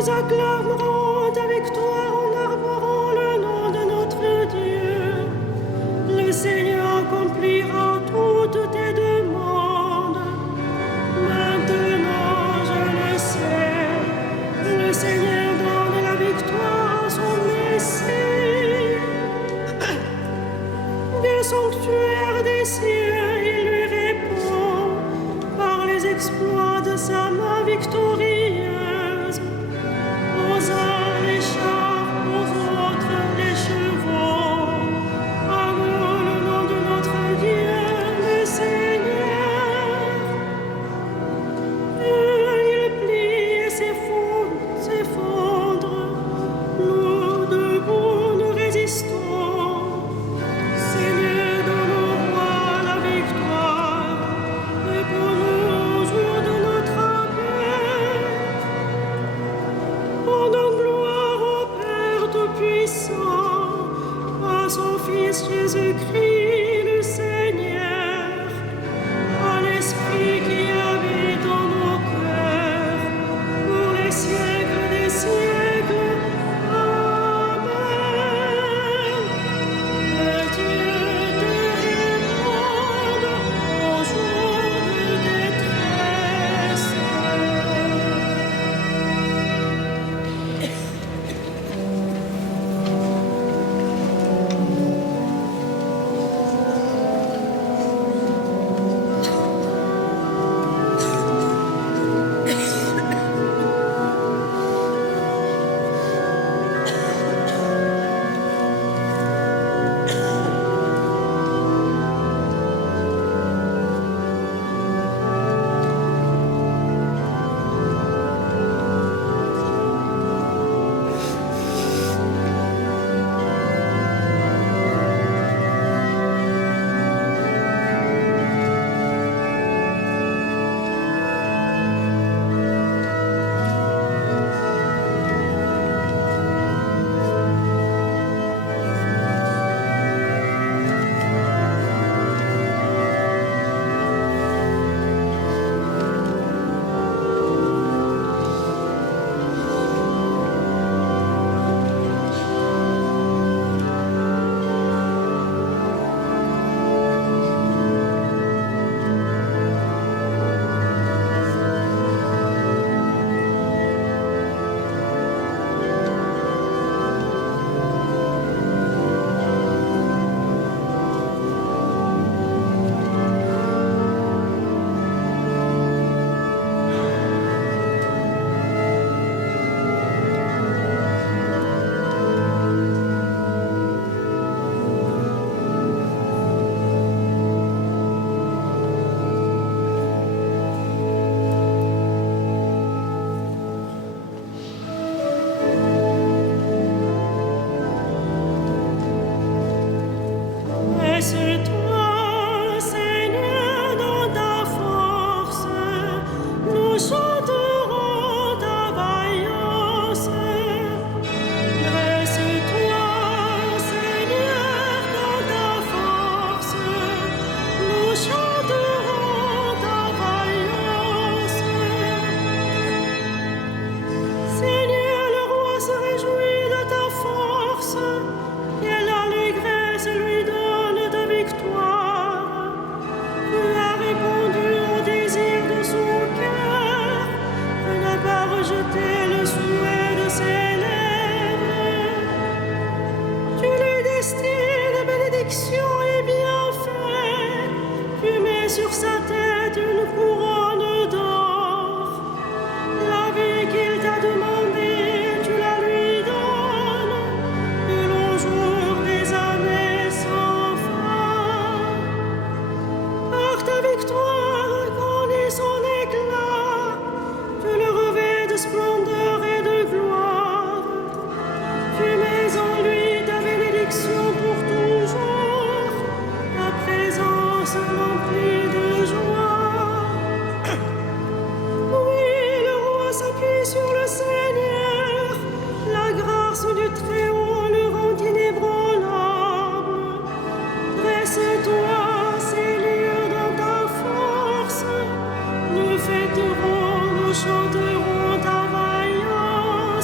Nous acclamerons ta victoire en arborant le nom de notre Dieu. Le Seigneur accomplira toutes tes demandes. Maintenant, je le sais, le Seigneur donne la victoire à son Messie. Des sanctuaires des cieux, il lui répond par les exploits de sa main victorieuse. Aux uns les chars, aux autres les chevaux. À nous le nom de notre Dieu, le Seigneur. Il plie et s'effondre. Nous debout nous résistons. Seigneur, donne au roi la victoire. Et pour nous, au jour de notre appel. Rendons gloire au Père Tout-Puissant, à son Fils Jésus-Christ le Seigneur, à l'Esprit qui habite en nos cœurs, pour les siècles des siècles. Amen. Que Dieu te réponde au jour de détresse. Dresse-toi, Seigneur, dans ta force, nous chanterons ta vaillance. Dresse-toi, Seigneur, dans ta force, nous chanterons ta vaillance. Seigneur, le roi se réjouit de ta force, quelle allégresse lui donne ta victoire. Tu as répondu au désir de son cœur, tu n'as pas rejeté le souhait de ses lèvres. Tu lui destines bénédiction et bienfait, tu mets sur sa tête une couronne d'or. La vie qu'il t'a demandée, tu la lui donnes, de longs jours, des années sans fin. Par ta victoire grandit son éclat, tu le revêts de splendeur et de gloire. Tu mets en lui ta bénédiction pour toujours, ta présence remplie de joie. Oui, le roi s'appuie sur le Seigneur, la grâce du Très-Haut le rend inébranlable. Dresse-toi, Seigneur, dans ta force, nous fêterons, nous chanterons ta vaillance.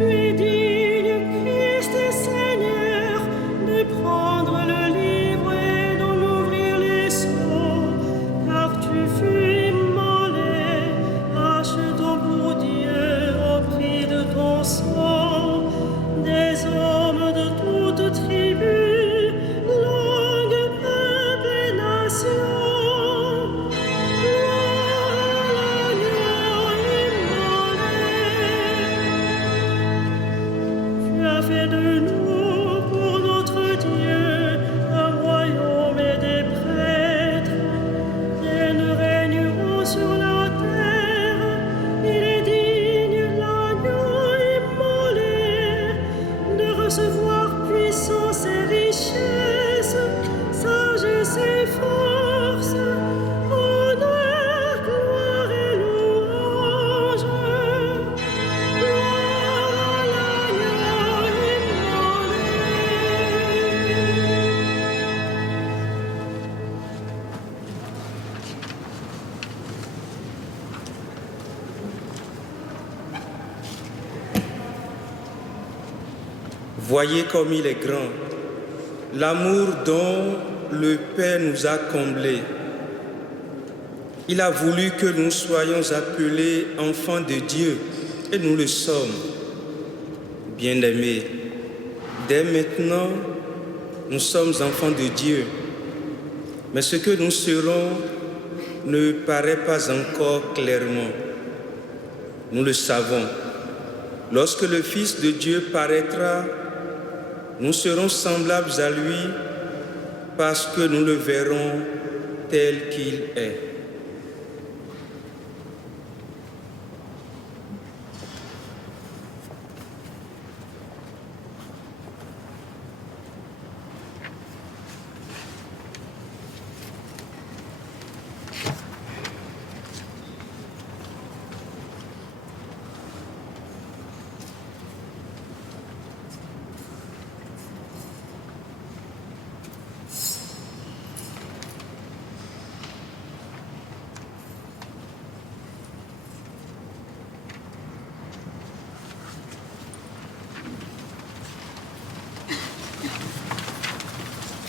Tu es digne, Christ et Seigneur, de prendre le livre et d'en ouvrir les sceaux, car tu fus immolé, achetant pour Dieu au prix de ton sang des hommes de toute tribu, langue, peuple et nation. Tu as fait de nous, pour notre Dieu, un royaume et des prêtres, et nous régnerons sur la terre. Il est digne, l'agneau immolé, de recevoir puissance et richesse, sagesse et force, honneur, gloire et louange. Voyez comme il est grand, l'amour dont le Père nous a comblés. Il a voulu que nous soyons appelés enfants de Dieu, et nous le sommes. Bien-aimés, dès maintenant, nous sommes enfants de Dieu. Mais ce que nous serons ne paraît pas encore clairement. Nous le savons. Lorsque le Fils de Dieu paraîtra, nous serons semblables à lui parce que nous le verrons tel qu'il est.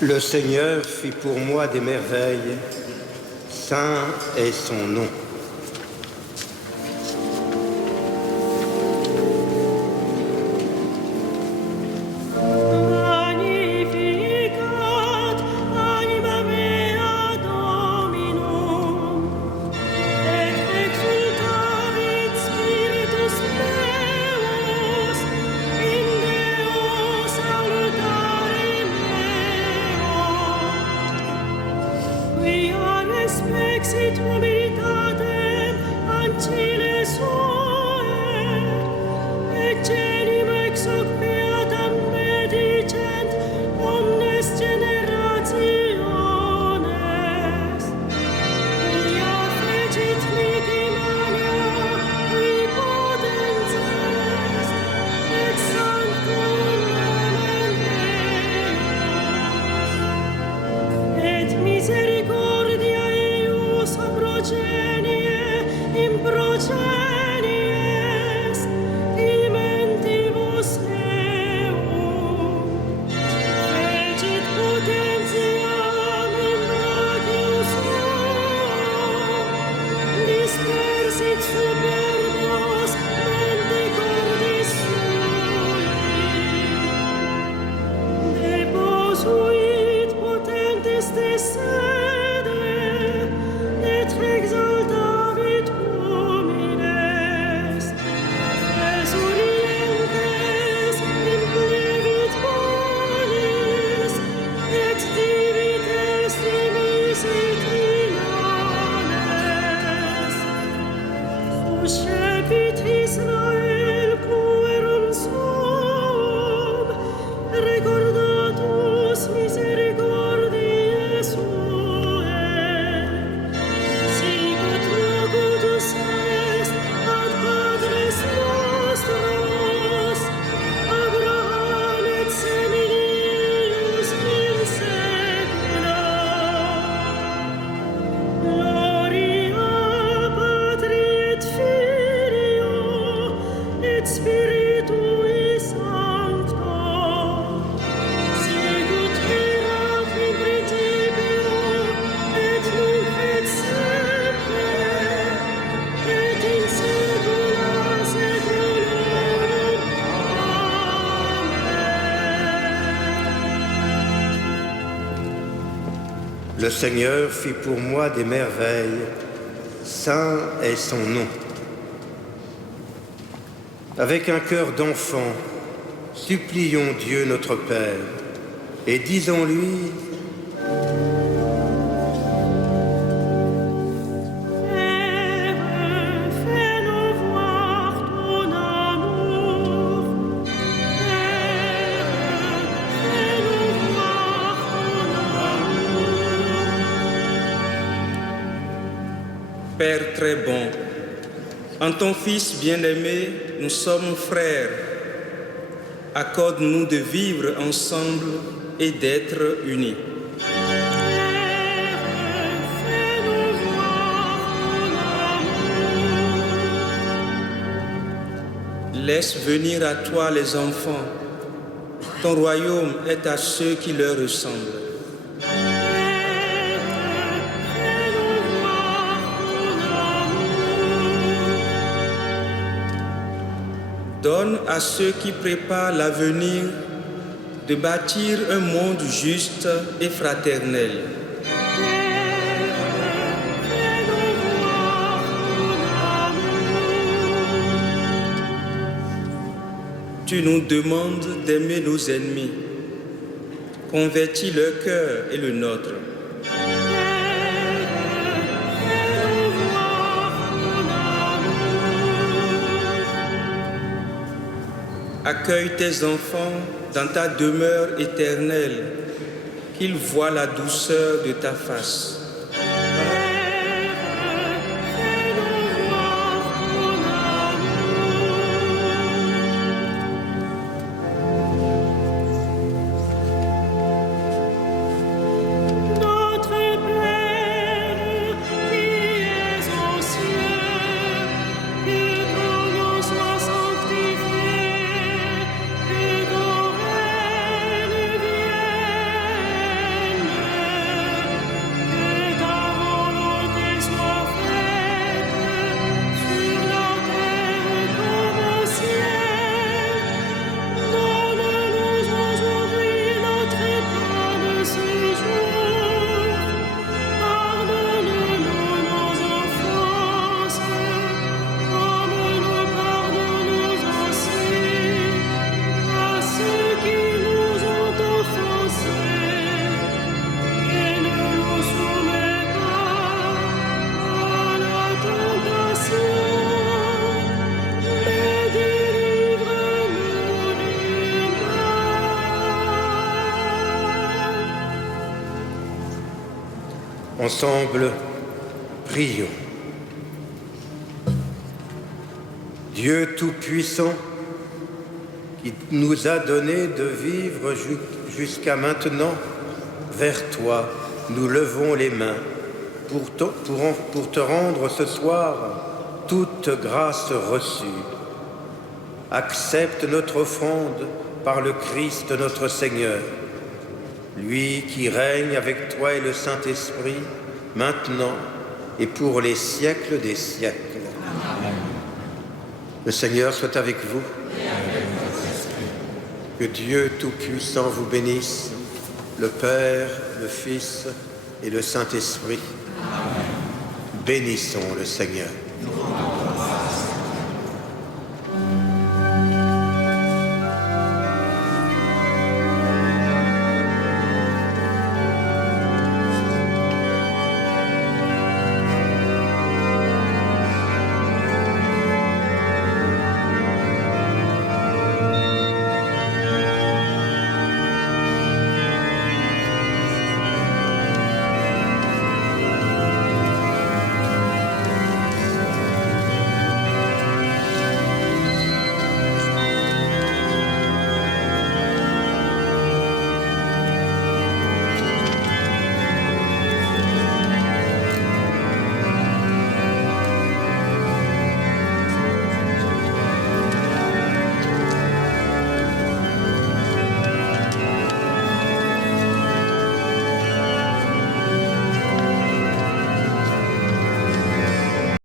Le Seigneur fit pour moi des merveilles, saint est son nom. Magnificat anima mea Dominum, et exultavit spiritus meus in Deo salutare meo. Quia respexit humilitatem ancile suae, et celim ex hoc beatam medicent omnes generationes. Quia fecit mihi mania qui potens est, ex sanctum nomen Deus. Et misericordia eius a progenie in progenies, imentibus eum. Fecit potentiam in brachius suum, dispersit superbos mente cordis sui. Deposuit potentes de sede, et exaltavit homines. Resurientes implevit bonis, et divit estimis et inanes. Uscepit Israel puerum suum, recordatus misericordiae suae. Sicut locutus est ad patres nostros, Abraham et seminius in saecula. Gloria Patri et Filio et Spiritui Le Seigneur fit pour moi des merveilles, saint est son nom. Avec un cœur d'enfant, supplions Dieu notre Père et disons-lui: Père très bon, en ton Fils bien-aimé, nous sommes frères. Accorde-nous de vivre ensemble et d'être unis. Laisse venir à toi les enfants. Ton royaume est à ceux qui leur ressemblent. Donne à ceux qui préparent l'avenir de bâtir un monde juste et fraternel. Tu nous demandes d'aimer nos ennemis. Convertis leur cœur et le nôtre. Accueille tes enfants dans ta demeure éternelle, qu'ils voient la douceur de ta face. Ensemble, prions. Dieu Tout-Puissant, qui nous a donné de vivre jusqu'à maintenant, vers toi, nous levons les mains pour te rendre ce soir toute grâce reçue. Accepte notre offrande par le Christ notre Seigneur, lui qui règne avec toi et le Saint-Esprit, maintenant et pour les siècles des siècles. Amen. Le Seigneur soit avec vous. Que Dieu Tout-Puissant vous bénisse, le Père, le Fils et le Saint-Esprit. Bénissons le Seigneur.